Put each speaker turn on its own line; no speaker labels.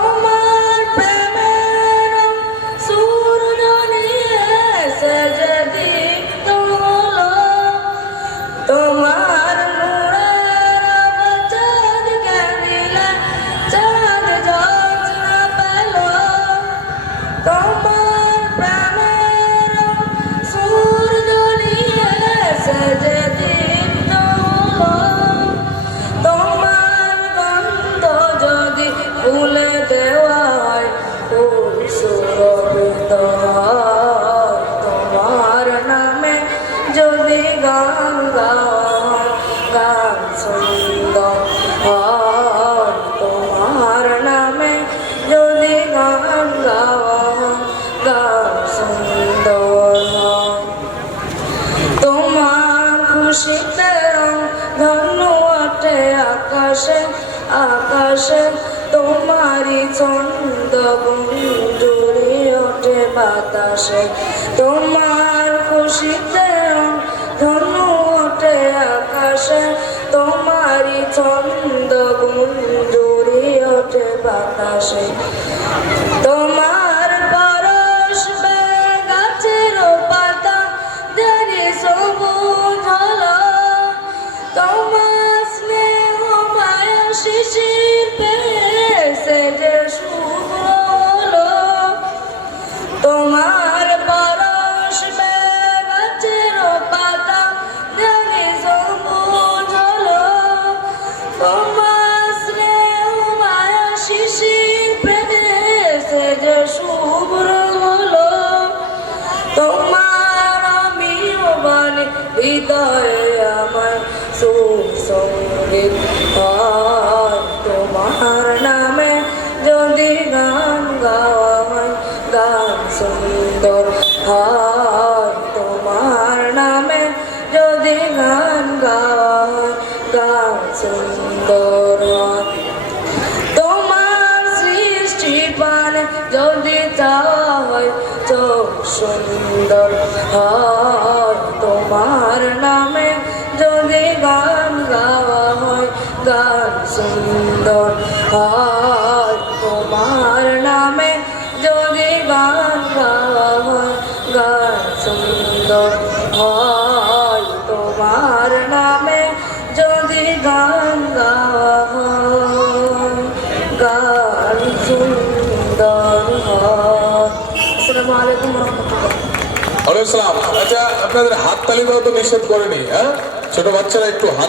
Oh my. করে গান সুন্দর তোমার নামে সুন্দর তোমার খুশিতে ধন্য আকাশে তোমারি ছন্দ গুঞ্জুরি ওঠে বাতাসে। তোমার খুশিতে ধনু ওঠে আকাশে, তোমারই ছন্দ গুঞ্জুরি ওঠে বাতাসে। তোমার পরশ গাছের পাতা, দেরি সবুজ হলো। তোমার স্নেহ মায়া শিশির হৃদয়ে আমার সুসঙ্গীত হয় তোমার নামে যদি গান গাওয়া গান সুন্দর হয়। তোমার নামে যদি গান গাওয়া হয় গান সুন্দর তোমার সৃষ্টি পানে যদি চাওয়া হয় চোখ সুন্দর হয়। সুন্দর হয়। তোমার নামে যদি গান গাওয়া হয় গান সুন্দর হয়, তোমার নামে যদি গান গাওয়া গান সুন্দর হয়। আসসালামু আলাইকুম রহমতুল্লাহ।
আচ্ছা আপনাদের হাত তালি দেওয়া তো নিষেধ করেনি হ্যাঁ? ছোট বাচ্চারা একটু হাত